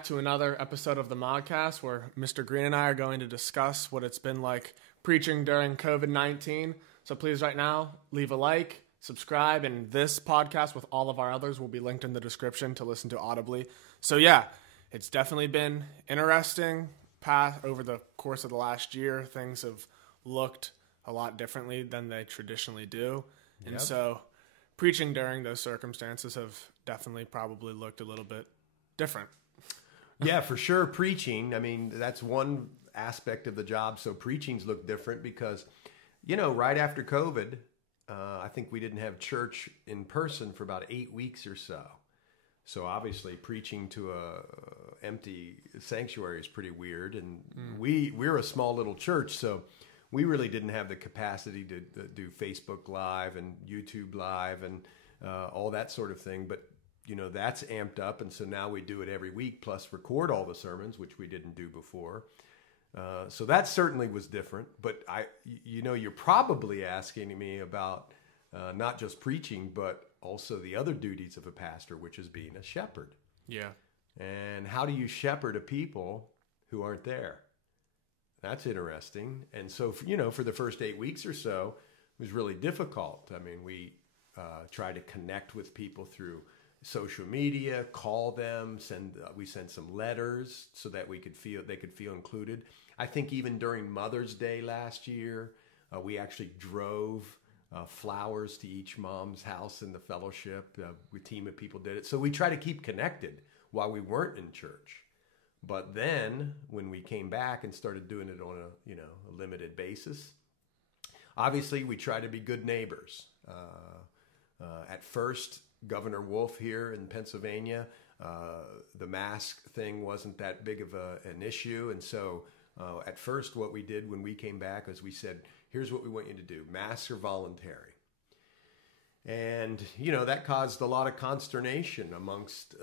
back to another episode of the moGcast where Mr. Green and I are going to discuss what it's been like preaching during COVID-19. So please right now, leave a like, subscribe, and this podcast with all of our others will be linked in the description to listen to audibly. So yeah, it's definitely been interesting. Over the course of the last year, things have looked a lot differently than they traditionally do. And so preaching during those circumstances have definitely probably looked a little bit different. Yeah, for sure. Preaching, I mean, that's one aspect of the job. So preachings look different because, right after COVID, I think we didn't have church in person for about 8 weeks or so. So obviously preaching to a empty sanctuary is pretty weird. And we're a small little church, so we really didn't have the capacity to do Facebook Live and YouTube Live and all that sort of thing. But, that's amped up. And so now we do it every week, plus record all the sermons, which we didn't do before. So that certainly was different. But you're probably asking me about not just preaching, but also the other duties of a pastor, which is being a shepherd. Yeah. And how do you shepherd a people who aren't there? That's interesting. And so, for the first 8 weeks or so, it was really difficult. I mean, we tried to connect with people through social media, call them, we sent some letters so that they could feel included. I think even during Mother's Day last year, we actually drove flowers to each mom's house in the fellowship. A team of people did it. So we try to keep connected while we weren't in church. But then when we came back and started doing it on a limited basis, obviously we try to be good neighbors. At first, Governor Wolf here in Pennsylvania, the mask thing wasn't that big of an issue. And so at first what we did when we came back is we said, here's what we want you to do. Masks are voluntary. And, that caused a lot of consternation amongst,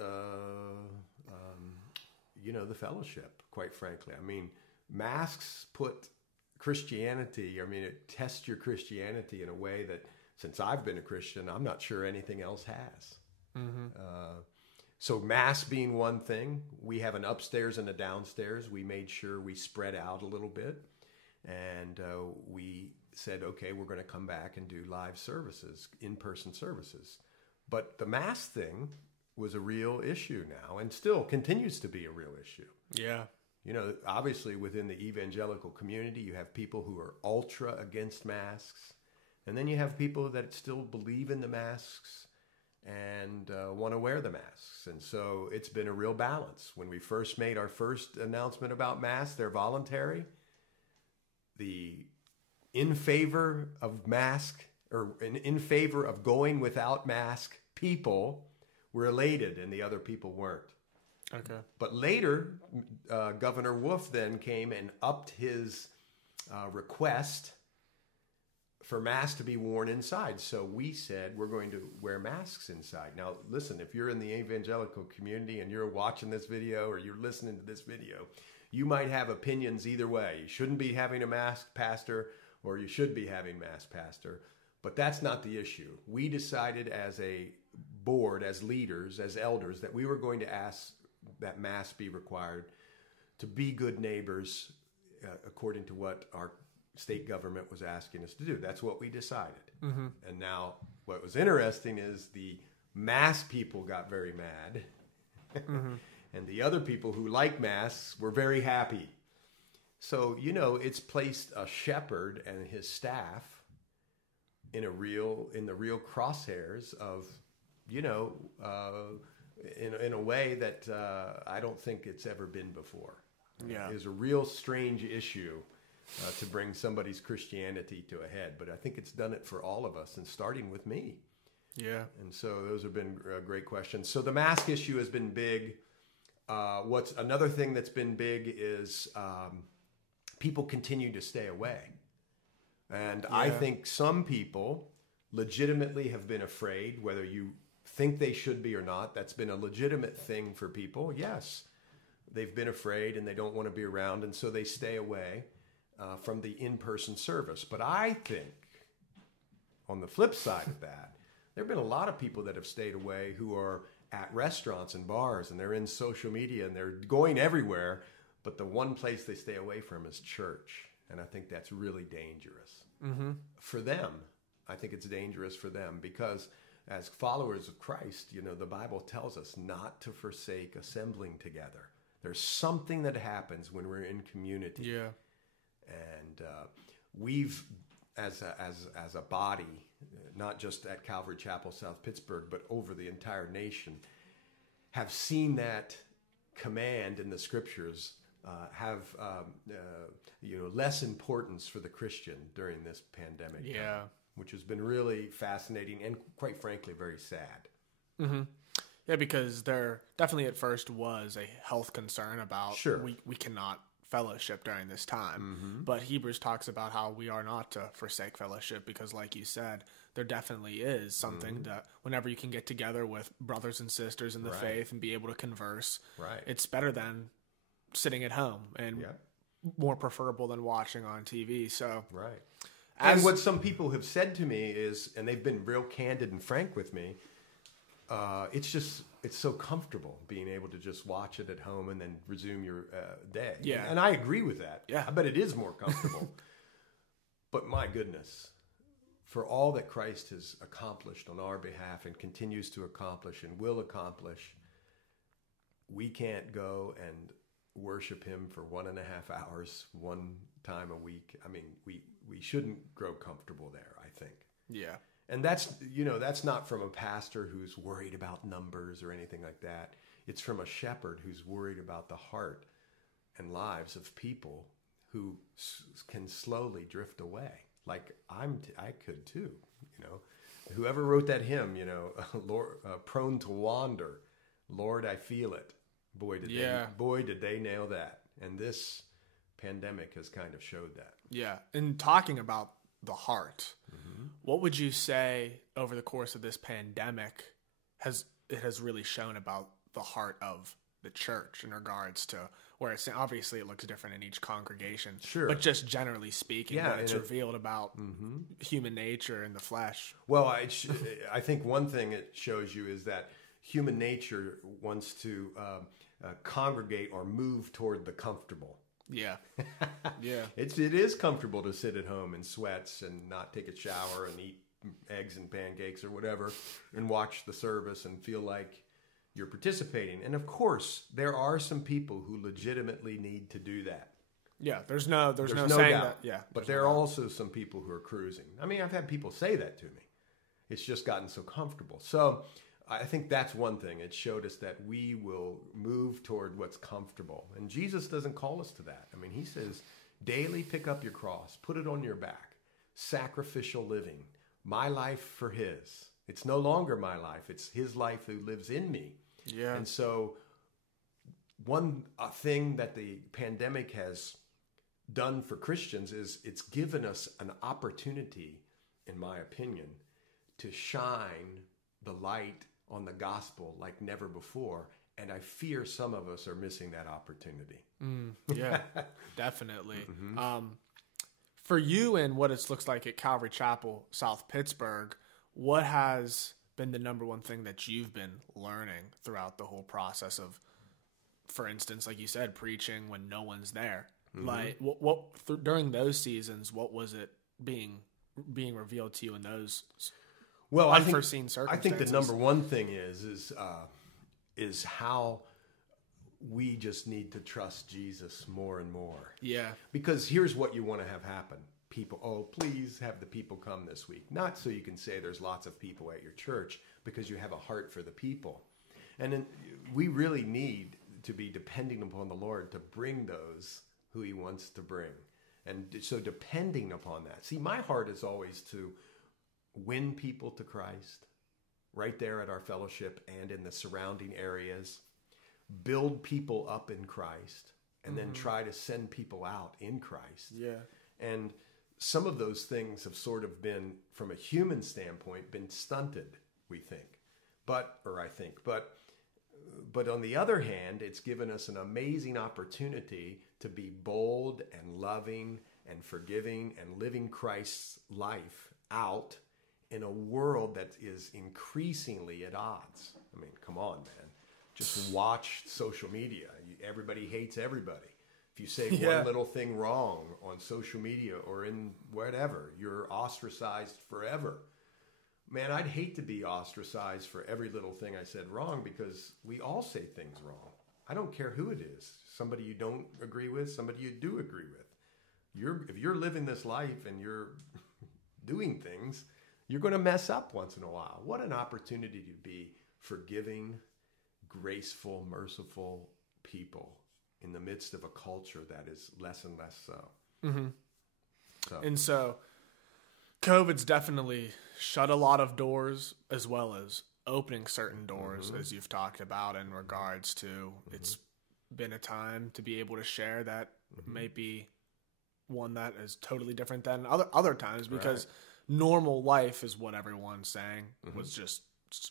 the fellowship, quite frankly. I mean, masks put Christianity, it tests your Christianity in a way that, since I've been a Christian, I'm not sure anything else has. Mm-hmm. So masks being one thing, we have an upstairs and a downstairs. We made sure we spread out a little bit. And we said, okay, we're going to come back and do live services, in-person services. But the mask thing was a real issue now and still continues to be a real issue. Yeah. Obviously within the evangelical community, you have people who are ultra against masks. And then you have people that still believe in the masks and want to wear the masks. And so it's been a real balance. When we first made our first announcement about masks, they're voluntary. The in favor of going without mask people were elated and the other people weren't. Okay. But later, Governor Wolf then came and upped his request for masks to be worn inside. So we said, we're going to wear masks inside. Now, listen, if you're in the evangelical community and you're watching this video or you're listening to this video, you might have opinions either way. You shouldn't be having a mask, pastor, or you should be having mask, pastor. But that's not the issue. We decided as a board, as leaders, as elders, that we were going to ask that masks be required to be good neighbors according to what our state government was asking us to do. That's what we decided. Mm-hmm. And now what was interesting is the mask people got very mad. Mm-hmm. And the other people who like masks were very happy. So, it's placed a shepherd and his staff in the real crosshairs of, in a way that I don't think it's ever been before. Yeah. It was a real strange issue to bring somebody's Christianity to a head. But I think it's done it for all of us, and starting with me. Yeah. And so those have been great questions. So the mask issue has been big. What's another thing that's been big is people continue to stay away. And yeah. I think some people legitimately have been afraid, whether you think they should be or not. That's been a legitimate thing for people. Yes, they've been afraid and they don't want to be around, and so they stay away from the in-person service. But I think, on the flip side of that, there have been a lot of people that have stayed away who are at restaurants and bars, and they're in social media, and they're going everywhere, but the one place they stay away from is church. And I think that's really dangerous for them. I think it's dangerous for them because as followers of Christ, the Bible tells us not to forsake assembling together. There's something that happens when we're in community. Yeah. And we've, as a body, not just at Calvary Chapel, South Pittsburgh, but over the entire nation, have seen that command in the Scriptures have less importance for the Christian during this pandemic. Yeah. Which has been really fascinating and, quite frankly, very sad. Mm-hmm. Yeah, because there definitely at first was a health concern about we cannot fellowship during this time. But Hebrews talks about how we are not to forsake fellowship because, like you said, there definitely is something that whenever you can get together with brothers and sisters in the faith and be able to converse, it's better than sitting at home and more preferable than watching on TV. So, and what some people have said to me is, and they've been real candid and frank with me, it's so comfortable being able to just watch it at home and then resume your day. Yeah. And I agree with that. Yeah. I bet it is more comfortable. But my goodness, for all that Christ has accomplished on our behalf and continues to accomplish and will accomplish, we can't go and worship him for 1.5 hours, one time a week. I mean, we shouldn't grow comfortable there, I think. Yeah. And that's not from a pastor who's worried about numbers or anything like that. It's from a shepherd who's worried about the heart and lives of people who can slowly drift away. Like I could too, Whoever wrote that hymn, Lord, prone to wander, Lord, I feel it. Boy, did they nail that. And this pandemic has kind of showed that. Yeah. And talking about the heart, what would you say over the course of this pandemic has really shown about the heart of the church in regards to where it's obviously it looks different in each congregation, but just generally speaking, what it's revealed about human nature and the flesh? Well, I think one thing it shows you is that human nature wants to congregate or move toward the comfortable. Yeah. Yeah. It is comfortable to sit at home in sweats and not take a shower and eat eggs and pancakes or whatever and watch the service and feel like you're participating. And of course, there are some people who legitimately need to do that. Yeah, there's no saying doubt. that. Yeah. But there are also some people who are cruising. I mean, I've had people say that to me. It's just gotten so comfortable. So I think that's one thing. It showed us that we will move toward what's comfortable. And Jesus doesn't call us to that. I mean, he says, daily pick up your cross, put it on your back, sacrificial living, my life for his. It's no longer my life. It's his life who lives in me. Yeah. And so one thing that the pandemic has done for Christians is it's given us an opportunity, in my opinion, to shine the light on the gospel like never before. And I fear some of us are missing that opportunity. Yeah, definitely. For you and what it looks like at Calvary Chapel, South Pittsburgh, what has been the number one thing that you've been learning throughout the whole process of, for instance, like you said, preaching when no one's there? Like during those seasons, what was it being revealed to you in those unforeseen circumstances? I think the number one thing is how we just need to trust Jesus more and more. Yeah. Because here's what you want to have happen. People, please have the people come this week. Not so you can say there's lots of people at your church, because you have a heart for the people. And then we really need to be depending upon the Lord to bring those who he wants to bring. And so depending upon that. See, my heart is always to win people to Christ right there at our fellowship and in the surrounding areas, build people up in Christ, and then try to send people out in Christ. Yeah. And some of those things have sort of been, from a human standpoint, been stunted, we think. But on the other hand, it's given us an amazing opportunity to be bold and loving and forgiving and living Christ's life out in a world that is increasingly at odds. I mean, come on, man. Just watch social media. Everybody hates everybody. If you say one little thing wrong on social media or in whatever, you're ostracized forever. Man, I'd hate to be ostracized for every little thing I said wrong, because we all say things wrong. I don't care who it is. Somebody you don't agree with, somebody you do agree with. If you're living this life and you're doing things, you're going to mess up once in a while. What an opportunity to be forgiving, graceful, merciful people in the midst of a culture that is less and less so. Mm-hmm. And so COVID's definitely shut a lot of doors, as well as opening certain doors, as you've talked about, in regards to it's been a time to be able to share that may be one that is totally different than other times, because normal life is what everyone's saying was just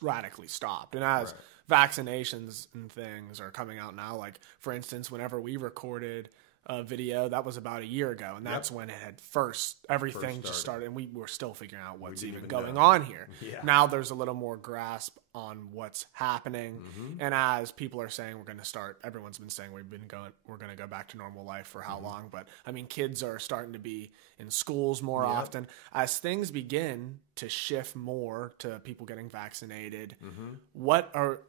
radically stopped. And as vaccinations and things are coming out now, like for instance, whenever we recorded a video, that was about a year ago, and that's when it had everything just started, and we were still figuring out what's even going on here. Now there's a little more grasp on what's happening, and as people are saying, everyone's been saying we're going to go back to normal life for how long, but I mean, kids are starting to be in schools more often. As things begin to shift more to people getting vaccinated, what are,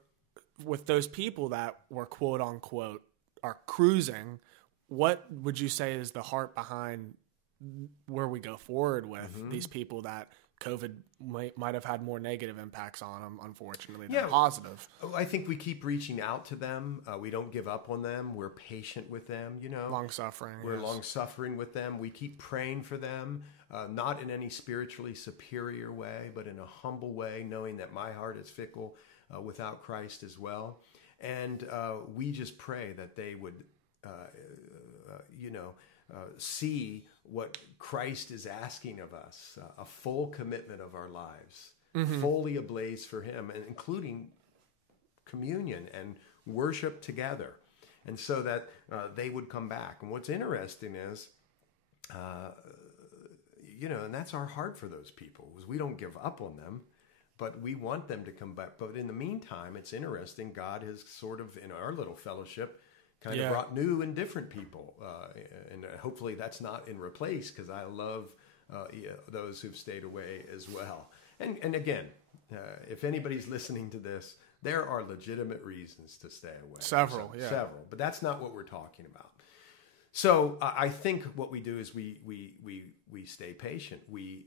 with those people that were quote unquote are cruising, what would you say is the heart behind where we go forward with these people that COVID might have had more negative impacts on them, unfortunately, than positive? I think we keep reaching out to them. We don't give up on them. We're patient with them, Long-suffering. We're long-suffering with them. We keep praying for them, not in any spiritually superior way, but in a humble way, knowing that my heart is fickle without Christ as well. And we just pray that they would see what Christ is asking of us, a full commitment of our lives, fully ablaze for Him, and including communion and worship together, and so that they would come back. And what's interesting is, and that's our heart for those people, is we don't give up on them, but we want them to come back. But in the meantime, it's interesting, God has sort of, in our little fellowship, kind of brought new and different people. And hopefully that's not in replace, because I love those who've stayed away as well. And again, if anybody's listening to this, there are legitimate reasons to stay away. Several. But that's not what we're talking about. So I think what we do is we stay patient. We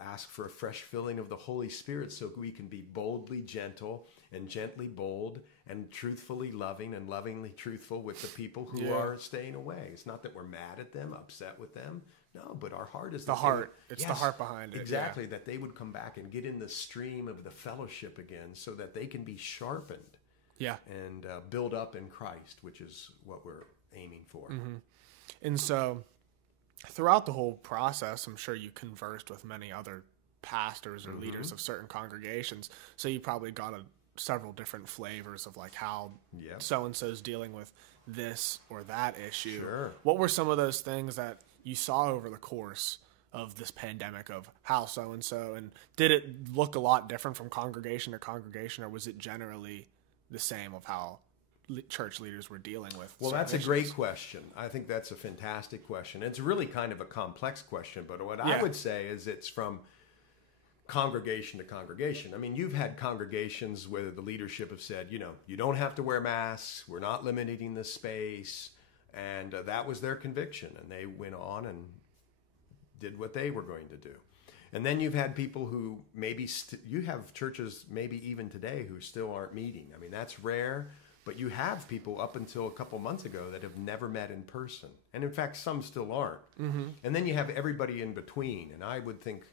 ask for a fresh filling of the Holy Spirit, so we can be boldly gentle and gently bold and truthfully loving and lovingly truthful with the people who are staying away. It's not that we're mad at them, upset with them. No, but our heart is the heart. It's the heart behind it. Exactly, that they would come back and get in the stream of the fellowship again, so that they can be sharpened. And build up in Christ, which is what we're aiming for. And so, throughout the whole process, I'm sure you conversed with many other pastors or leaders of certain congregations, so you probably got several different flavors of like how so-and-so's dealing with this or that issue. What were some of those things that you saw over the course of this pandemic, of how so-and-so, and did it look a lot different from congregation to congregation, or was it generally the same of how church leaders were dealing with? Well, that's issues? A great question. I think that's a fantastic question. It's really kind of a complex question, but what I would say is it's from congregation to congregation. I mean, you've had congregations where the leadership have said, you don't have to wear masks. We're not limiting the space. And that was their conviction. And they went on and did what they were going to do. And then you've had people who maybe, you have churches maybe even today who still aren't meeting. I mean, that's rare. But you have people up until a couple months ago that have never met in person. And in fact, some still aren't. And then you have everybody in between. And I would think,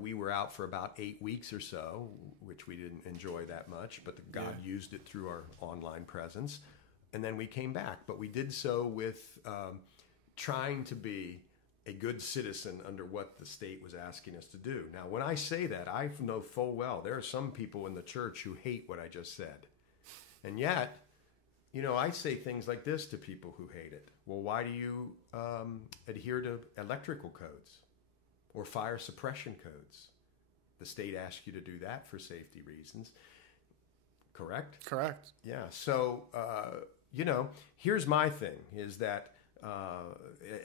we were out for about 8 weeks or so, which we didn't enjoy that much, but God used it through our online presence. And then we came back. But we did so with trying to be a good citizen under what the state was asking us to do. Now, when I say that, I know full well there are some people in the church who hate what I just said. And yet, I say things like this to people who hate it. Well, why do you adhere to electrical codes or fire suppression codes? The state asks you to do that for safety reasons. Correct? Correct. Yeah. So, here's my thing is that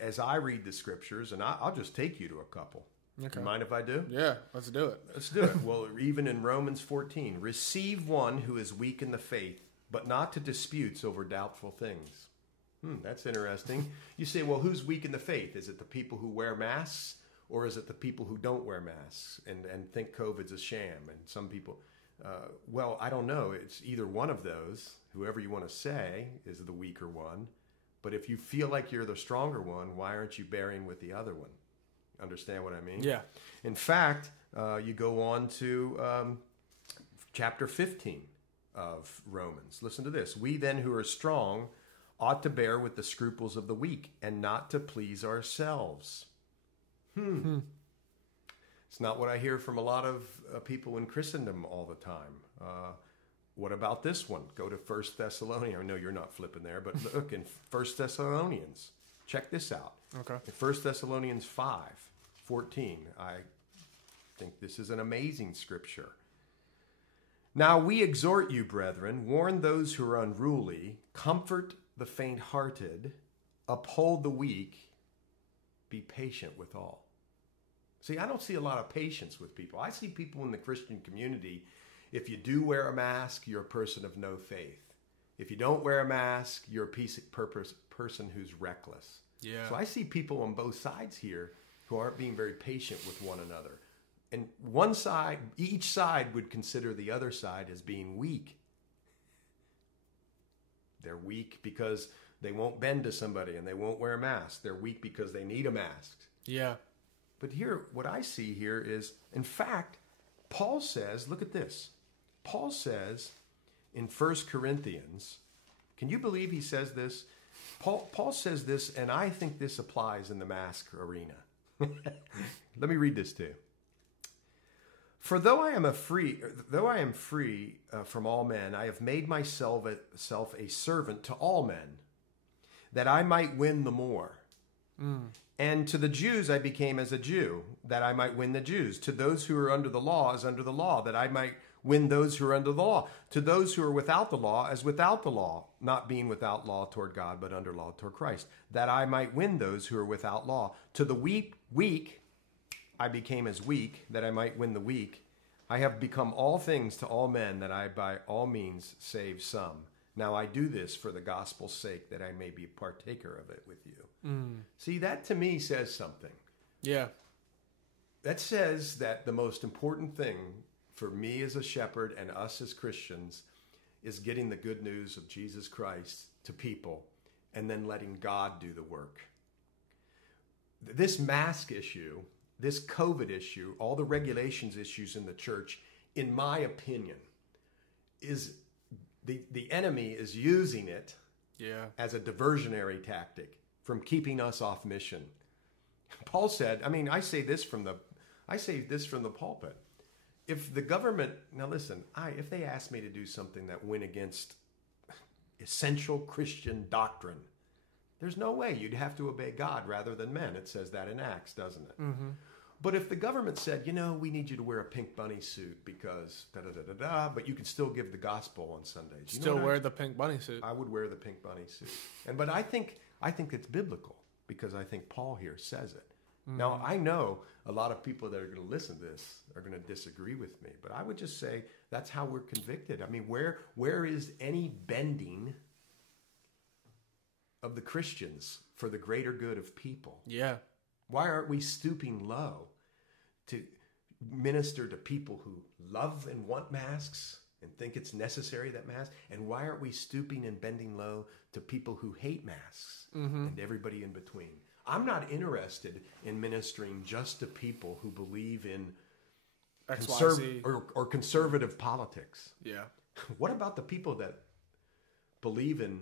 as I read the scriptures, and I'll just take you to a couple. Okay. You mind if I do? Yeah, let's do it. Let's do it. Well, even in Romans 14, receive one who is weak in the faith, but not to disputes over doubtful things. That's interesting. You say, well, who's weak in the faith? Is it the people who wear masks, or is it the people who don't wear masks and think COVID's a sham? And some people, well, I don't know. It's either one of those. Whoever you want to say is the weaker one. But if you feel like you're the stronger one, why aren't you bearing with the other one? Understand what I mean? Yeah. In fact, you go on to chapter 15 of Romans. Listen to this. We then who are strong ought to bear with the scruples of the weak and not to please ourselves. It's not what I hear from a lot of people in Christendom all the time. What about this one? Go to 1 Thessalonians. I know you're not flipping there, but look in 1 Thessalonians. Check this out. Okay. In 1 Thessalonians 5:14, I think this is an amazing scripture. Now we exhort you, brethren, warn those who are unruly, comfort the faint-hearted, uphold the weak, be patient with all. See, I don't see a lot of patience with people. I see people in the Christian community, if you do wear a mask, you're a person of no faith. If you don't wear a mask, you're a person who's reckless. Yeah. So I see people on both sides here who aren't being very patient with one another. And one side, each side would consider the other side as being weak. They're weak because they won't bend to somebody and they won't wear a mask. They're weak because they need a mask. Yeah. But here, what I see here is, in fact, Paul says, look at this. Paul says in 1 Corinthians, can you believe he says this? Paul says this, and I think this applies in the mask arena. Let me read this to you. For though I am free from all men, I have made myself a servant to all men, that I might win the more. And to the Jews I became as a Jew, that I might win the Jews. To those who are under the law as under the law, that I might win those who are under the law. To those who are without the law as without the law, not being without law toward God, but under law toward Christ, that I might win those who are without law. To the weak I became as weak, that I might win the weak. I have become all things to all men, that I by all means save some. Now I do this for the gospel's sake, that I may be a partaker of it with you. See, that to me says something. Yeah. That says that the most important thing for me as a shepherd and us as Christians is getting the good news of Jesus Christ to people and then letting God do the work. This mask issue, this COVID issue, all the regulations issues in the church, in my opinion, is the enemy is using it as a diversionary tactic from keeping us off mission. Paul said, I say this from the pulpit. If the government, now listen, if they asked me to do something that went against essential Christian doctrine, there's no way. You'd have to obey God rather than men. It says that in Acts, doesn't it? Mm-hmm. But if the government said, we need you to wear a pink bunny suit because but you can still give the gospel on Sundays. Still wear the pink bunny suit. I would wear the pink bunny suit. But I think it's biblical because I think Paul here says it. Now, I know a lot of people that are going to listen to this are going to disagree with me, but I would just say that's how we're convicted. Where is any bending of the Christians for the greater good of people? Yeah. Why aren't we stooping low to minister to people who love and want masks and think it's necessary, that mask? And why aren't we stooping and bending low to people who hate masks and everybody in between? I'm not interested in ministering just to people who believe in or conservative politics. Yeah. What about the people that believe in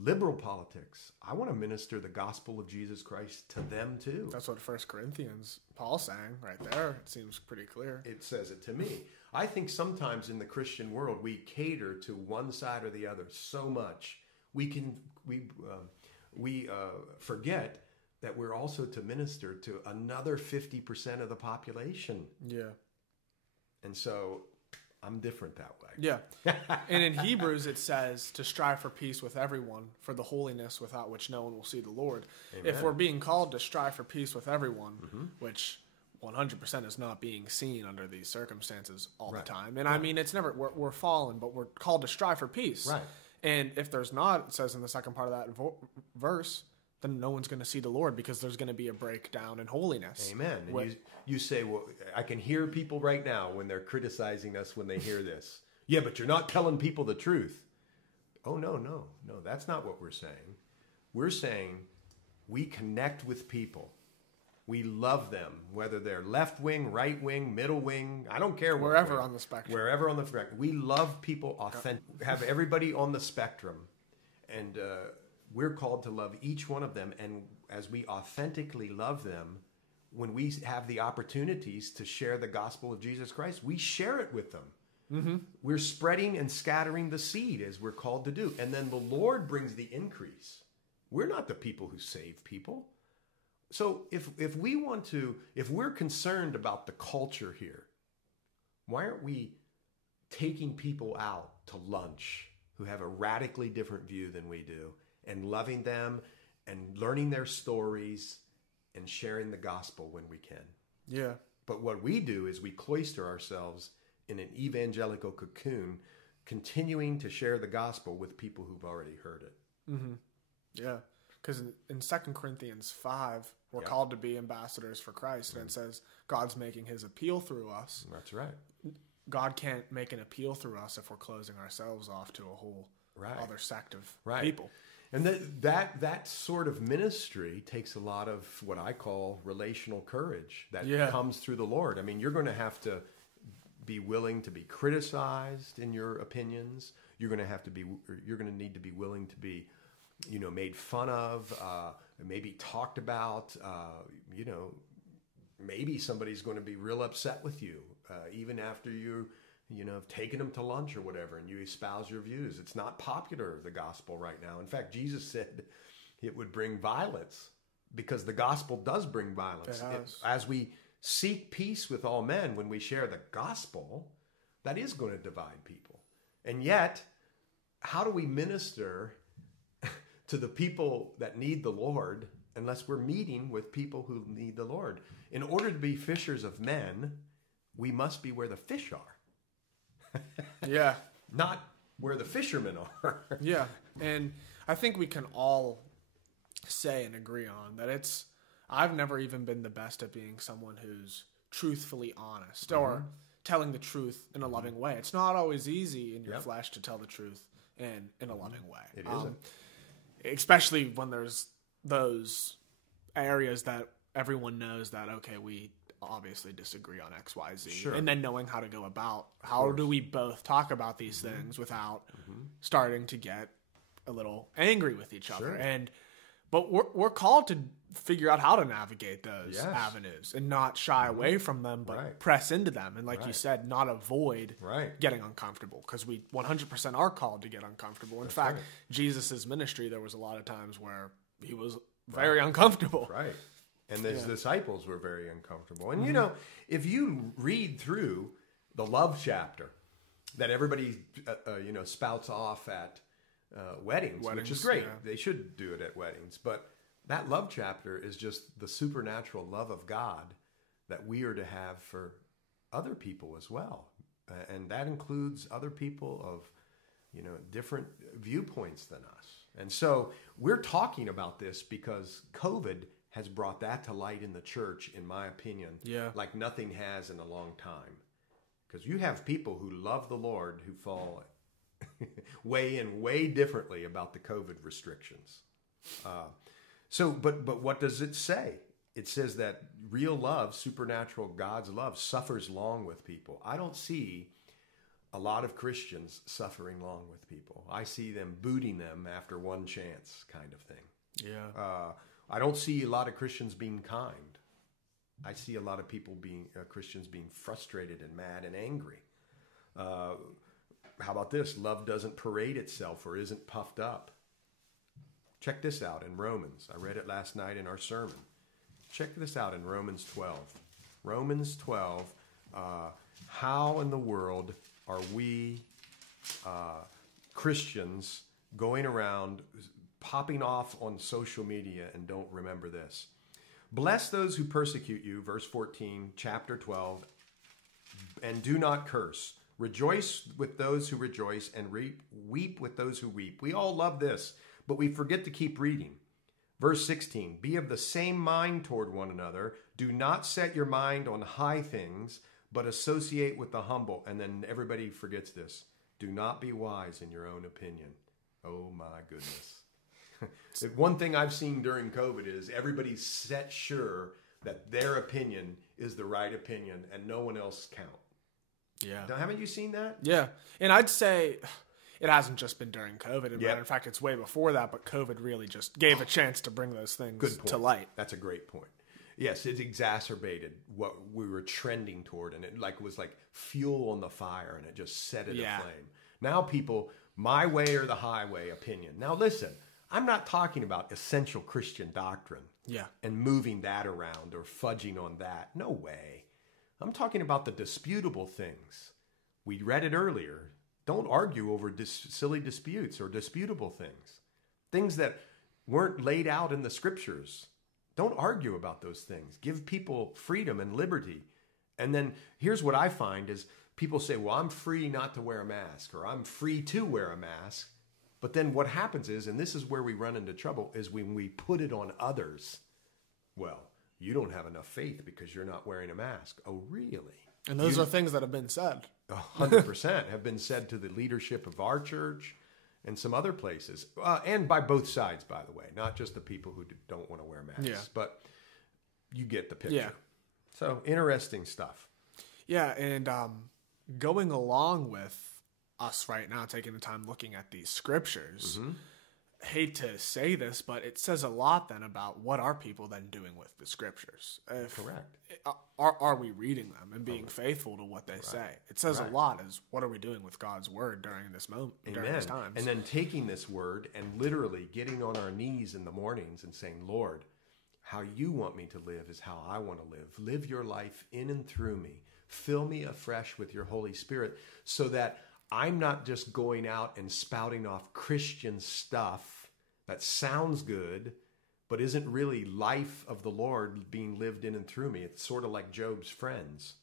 liberal politics? I want to minister the gospel of Jesus Christ to them too. That's what 1 Corinthians, Paul sang right there. It seems pretty clear. It says it to me. I think sometimes in the Christian world, we cater to one side or the other so much. We forget that we're also to minister to another 50% of the population. Yeah. And so I'm different that way. Yeah. And in Hebrews, it says to strive for peace with everyone, for the holiness without which no one will see the Lord. Amen. If we're being called to strive for peace with everyone, which 100% is not being seen under these circumstances all the time. And I mean, it's never, we're fallen, but we're called to strive for peace. Right. And if there's not, it says in the second part of that verse, then no one's going to see the Lord because there's going to be a breakdown in holiness. Amen. And you say, well, I can hear people right now when they're criticizing us when they hear this. Yeah, but you're not telling people the truth. Oh, no, that's not what we're saying. We're saying we connect with people. We love them, whether they're left wing, right wing, middle wing. I don't care. Wherever on the spectrum. Wherever on the spectrum. We love people authentic. Have everybody on the spectrum. And we're called to love each one of them. And as we authentically love them, when we have the opportunities to share the gospel of Jesus Christ, we share it with them. Mm-hmm. We're spreading and scattering the seed as we're called to do. And then the Lord brings the increase. We're not the people who save people. So if we're concerned about the culture here, why aren't we taking people out to lunch who have a radically different view than we do and loving them and learning their stories and sharing the gospel when we can? Yeah. But what we do is we cloister ourselves in an evangelical cocoon, continuing to share the gospel with people who've already heard it. Mm-hmm. Yeah. Because in 2 Corinthians 5, we're called to be ambassadors for Christ. And it says God's making his appeal through us. That's right. God can't make an appeal through us if we're closing ourselves off to a whole other sect of people. And that sort of ministry takes a lot of what I call relational courage that comes through the Lord. I mean, you're going to have to be willing to be criticized in your opinions. You're going to need to be willing to be, made fun of, maybe talked about, maybe somebody's going to be real upset with you, even after have taken them to lunch or whatever, and you espouse your views. It's not popular, the gospel right now. In fact, Jesus said it would bring violence because the gospel does bring violence. As we seek peace with all men, when we share the gospel, that is going to divide people. And yet, how do we minister to the people that need the Lord unless we're meeting with people who need the Lord? In order to be fishers of men, we must be where the fish are. Yeah. Not where the fishermen are. Yeah. And I think we can all say and agree on that I've never even been the best at being someone who's truthfully honest or telling the truth in a loving way. It's not always easy in your flesh to tell the truth in a loving way. It isn't. Especially when there's those areas that everyone knows that, okay, we obviously disagree on X, Y, Z. Sure. And then knowing how to go about how do we both talk about these things without starting to get a little angry with each other. But we're called to figure out how to navigate those avenues and not shy away from them, but press into them. And like you said, not avoid getting uncomfortable, because we 100% are called to get uncomfortable. In fact, Jesus' ministry, there was a lot of times where he was very uncomfortable. Right. And his disciples were very uncomfortable. And, if you read through the love chapter that everybody, spouts off at weddings, which is great. Yeah. They should do it at weddings. But that love chapter is just the supernatural love of God that we are to have for other people as well. And that includes other people of, different viewpoints than us. And so we're talking about this because COVID has brought that to light in the church, in my opinion, like nothing has in a long time. Because you have people who love the Lord who fall way differently about the COVID restrictions. But what does it say? It says that real love, supernatural God's love, suffers long with people. I don't see a lot of Christians suffering long with people. I see them booting them after one chance, kind of thing. Yeah. I don't see a lot of Christians being kind. I see a lot of people Christians being frustrated and mad and angry. How about this? Love doesn't parade itself or isn't puffed up. Check this out in Romans. I read it last night in our sermon. Check this out in Romans 12. Romans 12, How in the world are we Christians going around popping off on social media and don't remember this? Bless those who persecute you, verse 14, chapter 12, and do not curse. Rejoice with those who rejoice and weep with those who weep. We all love this, but we forget to keep reading. Verse 16, be of the same mind toward one another. Do not set your mind on high things, but associate with the humble. And then everybody forgets this. Do not be wise in your own opinion. Oh my goodness. One thing I've seen during COVID is everybody's set sure that their opinion is the right opinion and no one else counts. Yeah. Now, haven't you seen that? Yeah. And I'd say it hasn't just been during COVID. Yep. In fact, it's way before that, but COVID really just gave a chance to bring those things to light. That's a great point. Yes, it exacerbated what we were trending toward, and it was like fuel on the fire, and it just set it aflame. Now people, my way or the highway opinion. Now listen, I'm not talking about essential Christian doctrine and moving that around or fudging on that. No way. I'm talking about the disputable things. We read it earlier. Don't argue over silly disputes or disputable things. Things that weren't laid out in the scriptures. Don't argue about those things. Give people freedom and liberty. And then here's what I find is people say, well, I'm free not to wear a mask, or I'm free to wear a mask. But then what happens is, and this is where we run into trouble, is when we put it on others. Well, you don't have enough faith because you're not wearing a mask. Oh, really? And those are things that have been said. 100% have been said to the leadership of our church and some other places. And by both sides, by the way. Not just the people who don't want to wear masks. Yeah. But you get the picture. Yeah. So, interesting stuff. Yeah, and going along with us right now, taking the time looking at these scriptures, hate to say this, but it says a lot then about what are people then doing with the scriptures. Correct. Are we reading them and being faithful to what they say? It says a lot as what are we doing with God's word during this moment, during these times. And then taking this word and literally getting on our knees in the mornings and saying, Lord, how you want me to live is how I want to live. Live your life in and through me. Fill me afresh with your Holy Spirit so that I'm not just going out and spouting off Christian stuff that sounds good, but isn't really life of the Lord being lived in and through me. It's sort of like Job's friends,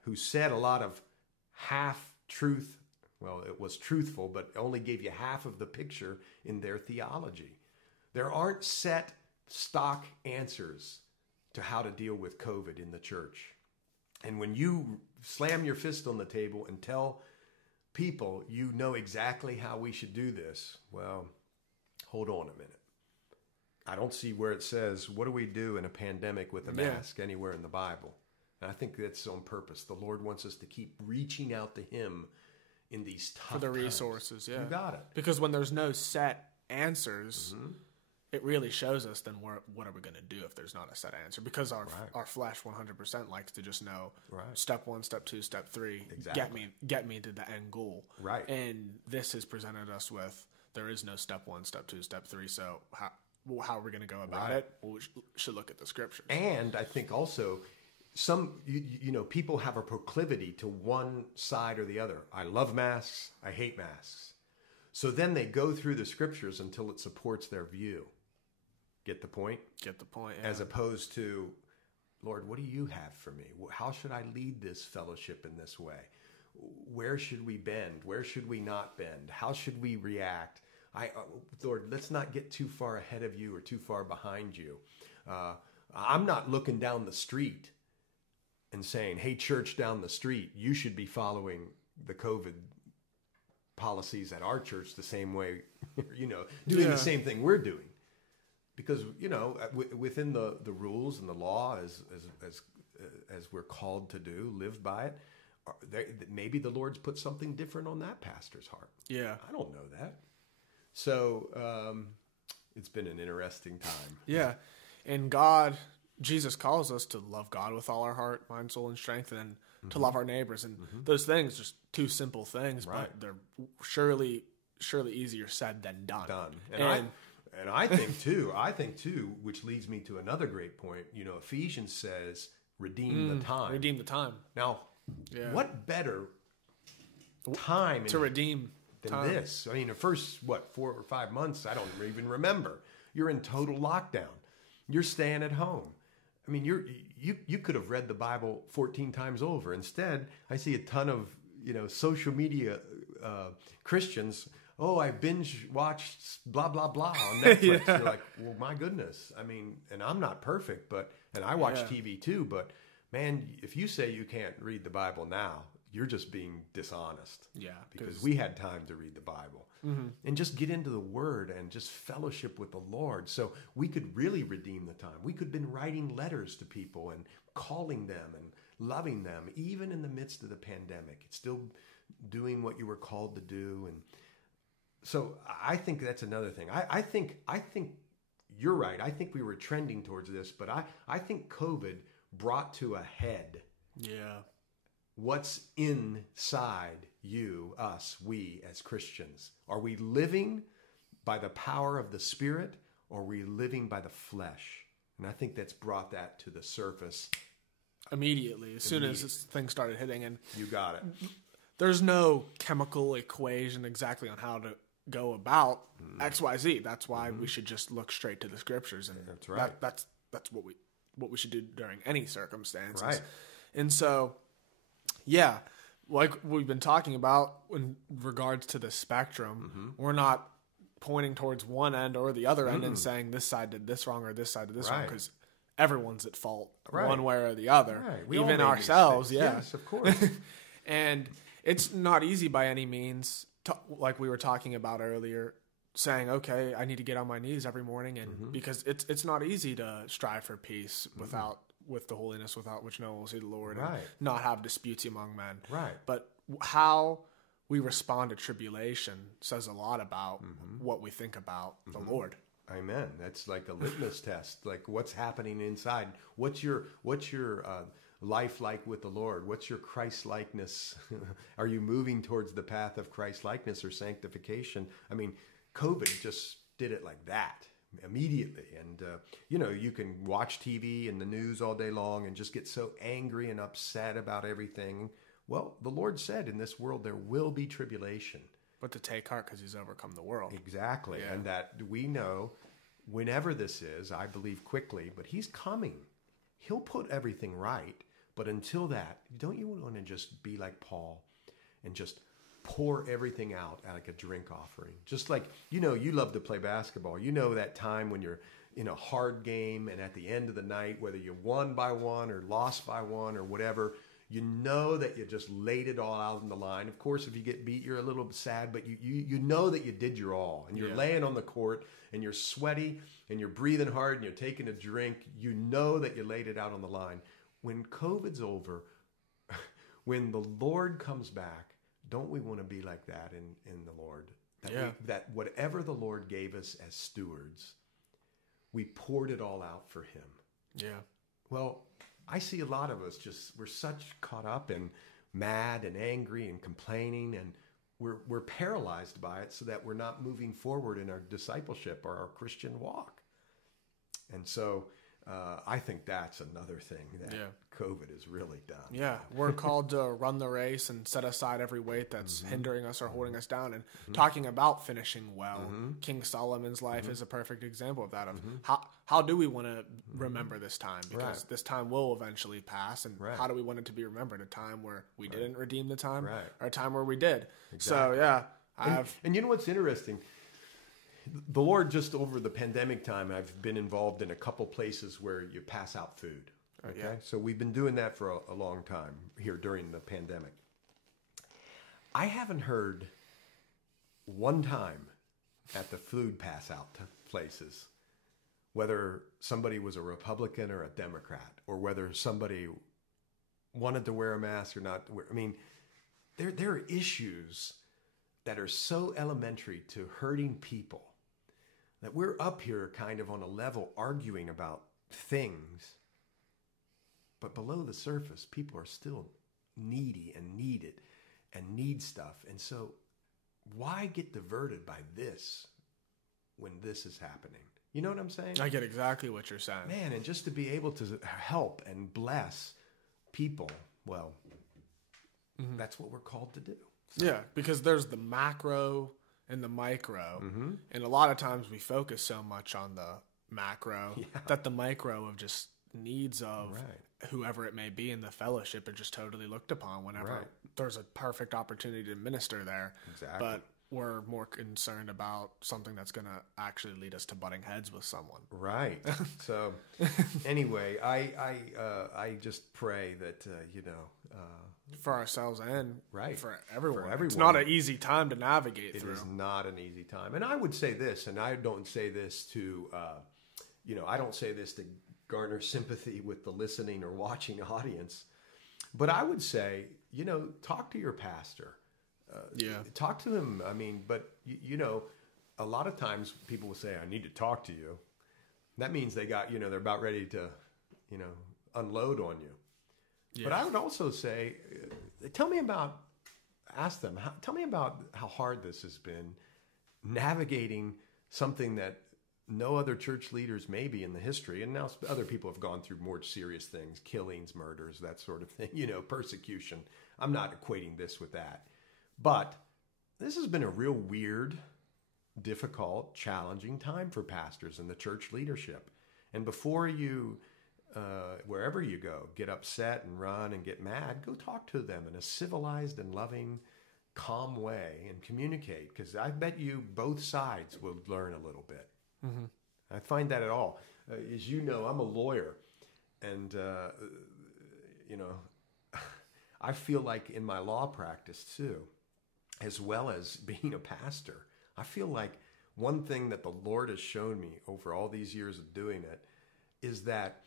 who said a lot of half-truth. Well, it was truthful, but only gave you half of the picture in their theology. There aren't set stock answers to how to deal with COVID in the church. And when you slam your fist on the table and tell people you know exactly how we should do this, well, hold on a minute. I don't see where it says, what do we do in a pandemic with a mask anywhere in the Bible? And I think that's on purpose. The Lord wants us to keep reaching out to him in these tough for the times. resources. Yeah, you got it. Because when there's no set answers, it really shows us then what are we going to do if there's not a set answer? Because our flesh 100% likes to just know step 1, step 2, step 3, get me to the end goal. Right. And this has presented us with there is no step 1, step 2, step 3. So how are we going to go about it? Well, we should look at the scriptures. And I think also some people have a proclivity to one side or the other. I love masks. I hate masks. So then they go through the scriptures until it supports their view. Get the point? Get the point, yeah. As opposed to, Lord, what do you have for me? How should I lead this fellowship in this way? Where should we bend? Where should we not bend? How should we react? Lord, let's not get too far ahead of you or too far behind you. I'm not looking down the street and saying, hey, church down the street, you should be following the COVID policies at our church the same way, doing the same thing we're doing. Because, within the rules and the law as we're called to do, live by it, maybe the Lord's put something different on that pastor's heart. Yeah. I don't know that. So it's been an interesting time. Yeah. And Jesus calls us to love God with all our heart, mind, soul, and strength, and to love our neighbors. And those things, just two simple things, but they're surely easier said than done. And I think too, which leads me to another great point, Ephesians says, redeem the time. Redeem the time. Now, what better time to redeem than time. this? I mean, the first, 4 or 5 months, I don't even remember. You're in total lockdown. You're staying at home. I mean, you could have read the Bible 14 times over. Instead, I see a ton of, social media Christians. Oh, I binge watched blah, blah, blah on Netflix. You're like, well, my goodness. I mean, and I'm not perfect, and I watch TV too, but man, if you say you can't read the Bible now, you're just being dishonest. Yeah. Because we had time to read the Bible and just get into the Word and just fellowship with the Lord. So we could really redeem the time. We could have been writing letters to people and calling them and loving them, even in the midst of the pandemic. It's still doing what you were called to do. And so I think that's another thing. I think you're right. I think we were trending towards this, but I think COVID brought to a head what's inside you, us, we as Christians. Are we living by the power of the Spirit, or are we living by the flesh? And I think that's brought that to the surface. Immediately, as soon as this thing started hitting. And you got it. There's no chemical equation exactly on how to go about XYZ. That's why we should just look straight to the scriptures. And that's right. That's what we should do during any circumstances. Right. And so, yeah, like we've been talking about in regards to the spectrum, we're not pointing towards one end or the other end and saying this side did this wrong or this side did this wrong, because everyone's at fault one way or the other, even ourselves. Yes, of course. And it's not easy by any means, like we were talking about earlier, saying, okay, I need to get on my knees every morning, and because it's not easy to strive for peace with the holiness without which no one will see the Lord, and not have disputes among men. Right. But how we respond to tribulation says a lot about what we think about the Lord. Amen. That's like a litmus test. Like, what's happening inside? What's your life like with the Lord? What's your Christ likeness? Are you moving towards the path of Christ likeness or sanctification? I mean, COVID just did it like that immediately. And, you can watch TV and the news all day long and just get so angry and upset about everything. Well, the Lord said in this world there will be tribulation. But to take heart because he's overcome the world. Exactly. Yeah. And that we know whenever this is, I believe quickly, but he's coming. He'll put everything right. But until that, don't you want to just be like Paul and just pour everything out like a drink offering? Just like, you love to play basketball. You know that time when you're in a hard game and at the end of the night, whether you won by one or lost by one or whatever, you know that you just laid it all out on the line. Of course, if you get beat, you're a little sad, but you know that you did your all. And you're laying on the court and you're sweaty and you're breathing hard and you're taking a drink. You know that you laid it out on the line. When COVID's over, when the Lord comes back, don't we want to be like that in the Lord? That whatever the Lord gave us as stewards, we poured it all out for him. Yeah. Well, I see a lot of us we're such caught up and mad and angry and complaining, and we're paralyzed by it so that we're not moving forward in our discipleship or our Christian walk. And so I think that's another thing that COVID has really done. Yeah, we're called to run the race and set aside every weight that's hindering us or holding us down. And talking about finishing well, King Solomon's life is a perfect example of that. Of how do we want to remember this time? Because this time will eventually pass. And how do we want it to be remembered? A time where we didn't redeem the time, or a time where we did? Exactly. So and you know what's interesting? The Lord, just over the pandemic time, I've been involved in a couple places where you pass out food. Okay. So we've been doing that for a long time here during the pandemic. I haven't heard one time at the food pass out places, whether somebody was a Republican or a Democrat, or whether somebody wanted to wear a mask or not. I mean, there are issues that are so elementary to hurting people that we're up here kind of on a level arguing about things, but below the surface, people are still needy and need it and need stuff. And so why get diverted by this when this is happening? You know what I'm saying? I get exactly what you're saying. Man, and just to be able to help and bless people, well, that's what we're called to do. So. Yeah, because there's the macro and the micro. And a lot of times we focus so much on the macro that the micro of just needs of whoever it may be in the fellowship are just totally looked upon whenever there's a perfect opportunity to minister there. Exactly. But we're more concerned about something that's going to actually lead us to butting heads with someone. Right. So anyway, I just pray that, for ourselves and for everyone. For everyone. It's not an easy time to navigate through. It is not an easy time. And I would say this, and I don't say this to, I don't say this to garner sympathy with the listening or watching audience, but I would say, talk to your pastor. Talk to them. I mean, but, a lot of times people will say, I need to talk to you. That means they got, they're about ready to, unload on you. Yeah. But I would also say, tell me about how hard this has been navigating something that no other church leaders maybe in the history, and now other people have gone through more serious things, killings, murders, that sort of thing, persecution. I'm not equating this with that. But this has been a real weird, difficult, challenging time for pastors and the church leadership. And before you, wherever you go, get upset and run and get mad, go talk to them in a civilized and loving, calm way and communicate. Because I bet you both sides will learn a little bit. I find that at all. As you know, I'm a lawyer. And, I feel like in my law practice too, as well as being a pastor, I feel like one thing that the Lord has shown me over all these years of doing it is that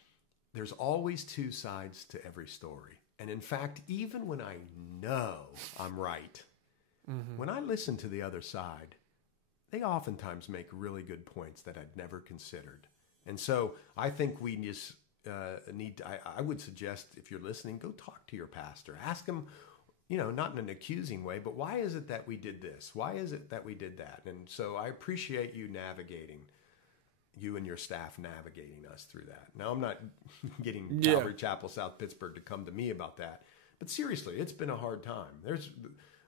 there's always two sides to every story. And in fact, even when I know I'm right, when I listen to the other side, they oftentimes make really good points that I'd never considered. And so I think we just I would suggest, if you're listening, go talk to your pastor. Ask him, not in an accusing way, but why is it that we did this? Why is it that we did that? And so I appreciate you and your staff navigating us through that. Now, I'm not getting Calvary Chapel, South Pittsburgh to come to me about that. But seriously, it's been a hard time.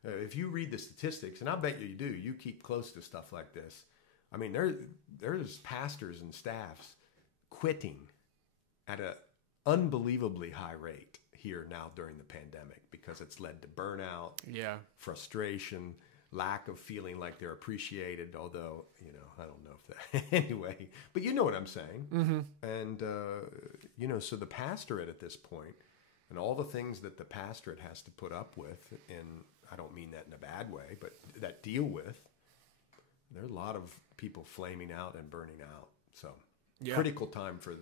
If you read the statistics, and I bet you do, you keep close to stuff like this. I mean, there's pastors and staffs quitting at an unbelievably high rate here now during the pandemic because it's led to burnout, frustration, lack of feeling like they're appreciated, although, I don't know if that... anyway, but you know what I'm saying. And, so the pastorate at this point, and all the things that the pastorate has to put up with, and I don't mean that in a bad way, but that deal with, there are a lot of people flaming out and burning out. So critical time for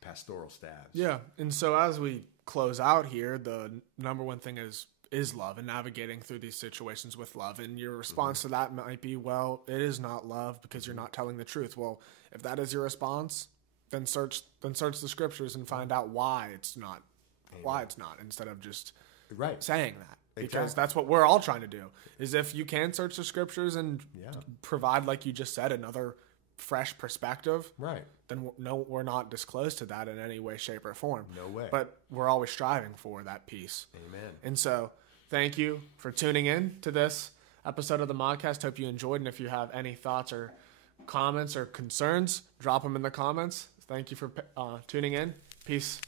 pastoral staffs. Yeah. And so as we close out here, the number one thing is love and navigating through these situations with love. And your response to that might be, well, it is not love because you're not telling the truth. Well, if that is your response, then search the scriptures and find out why it's not. Amen. Why it's not, instead of just saying that. Because that's what we're all trying to do, is if you can search the scriptures and provide, like you just said, another fresh perspective, then we're not disclosed to that in any way, shape, or form. No way. But we're always striving for that peace. Amen. And so thank you for tuning in to this episode of the moGcast. Hope you enjoyed. And if you have any thoughts or comments or concerns, drop them in the comments. Thank you for tuning in. Peace.